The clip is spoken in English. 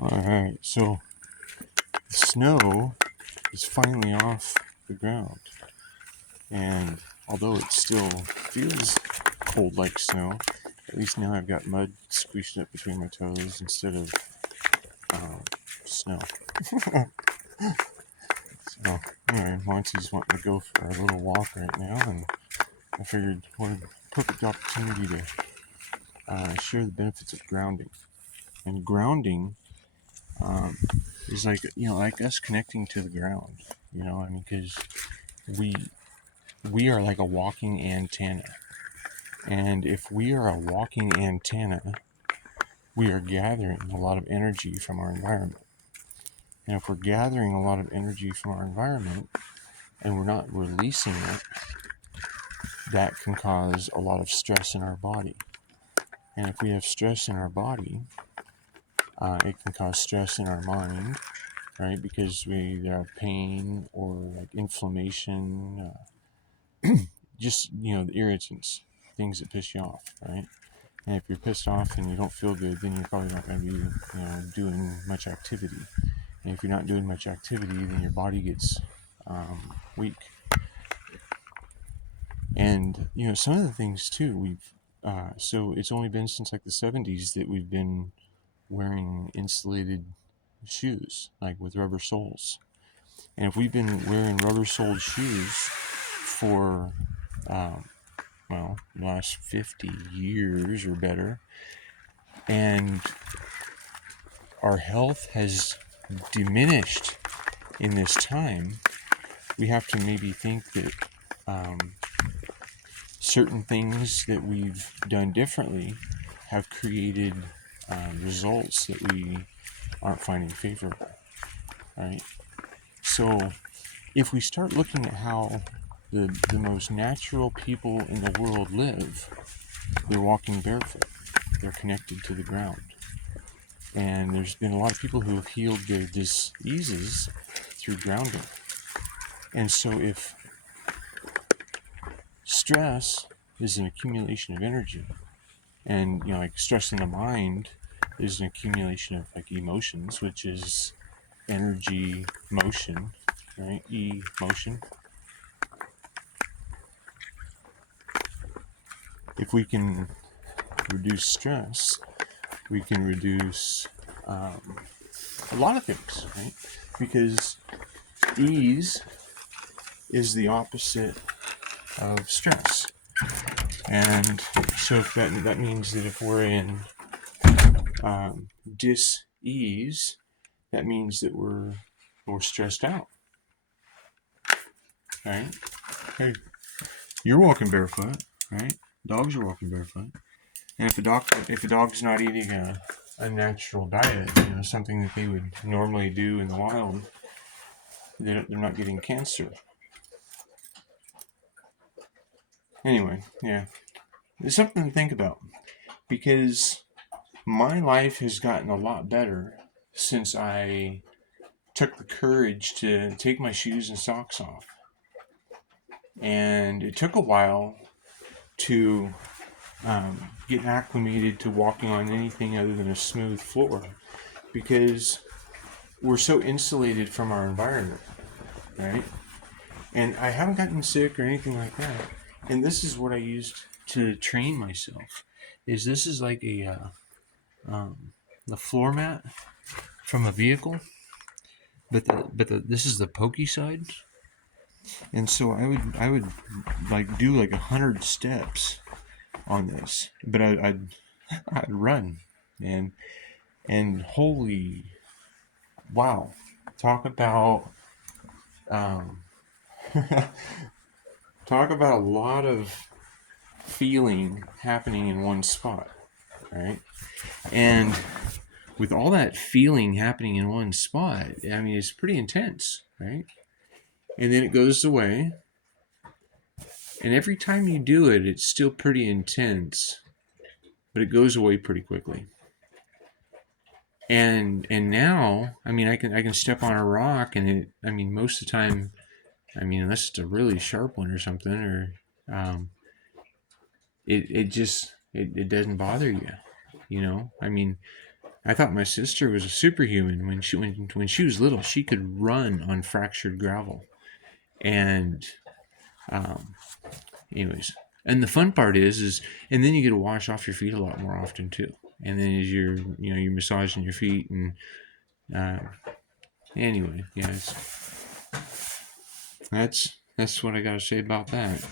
Alright, so the snow is finally off the ground. And although it still feels cold like snow, at least now I've got mud squished up between my toes instead of snow. So, anyway, Monty's wanting to go for a little walk right now, and I figured what a perfect opportunity to share the benefits of grounding. And grounding is like, like us connecting to the ground. I mean, because we we are like a walking antenna. And if we are a walking antenna, we are gathering a lot of energy from our environment. And if we're gathering a lot of energy from our environment and we're not releasing it, that can cause a lot of stress in our body. And if we have stress in our body, it can cause stress in our mind, right? Because we either have pain or like inflammation, just, the irritants, things that piss you off, right? And if you're pissed off and you don't feel good, then you're probably not going to be, doing much activity. And if you're not doing much activity, then your body gets weak. And some of the things too, so it's only been since like the 70s that we've been wearing insulated shoes, like with rubber soles. And if we've been wearing rubber-soled shoes for the last 50 years or better, and our health has diminished in this time, we have to maybe think that certain things that we've done differently have created results that we aren't finding favorable, right? So if we start looking at how the most natural people in the world live, they're walking barefoot, they're connected to the ground. And there's been a lot of people who have healed their diseases through grounding. And so if stress is an accumulation of energy, and like stress in the mind is an accumulation of like emotions, which is energy motion, right? Motion. If we can reduce stress, we can reduce a lot of things, right? Because ease is the opposite of stress. And so if that means that if we're in dis-ease, that means that we're stressed out, right? Hey, you're walking barefoot, right? Dogs are walking barefoot. And if a dog's not eating a natural diet, something that they would normally do in the wild, they're not getting cancer. Anyway, yeah, it's something to think about, because my life has gotten a lot better since I took the courage to take my shoes and socks off. And it took a while to get acclimated to walking on anything other than a smooth floor, because we're so insulated from our environment, right? And I haven't gotten sick or anything like that. And this is what I used to train myself. This is like the floor mat from a vehicle, but this is the pokey side. And so I would like do like 100 steps on this, but I'd run, and holy wow, talk about talk about a lot of feeling happening in one spot, right? And with all that feeling happening in one spot, I mean, it's pretty intense, right? And then it goes away, and every time you do it, it's still pretty intense, but it goes away pretty quickly. And now, I mean, I can step on a rock, and most of the time, unless it's a really sharp one or something, or it doesn't bother you. I thought my sister was a superhuman when she was little. She could run on fractured gravel, and um, anyways, and the fun part is, and then you get to wash off your feet a lot more often too. And then as you're massaging your feet, and uh, anyway, yeah, that's what I got to say about that.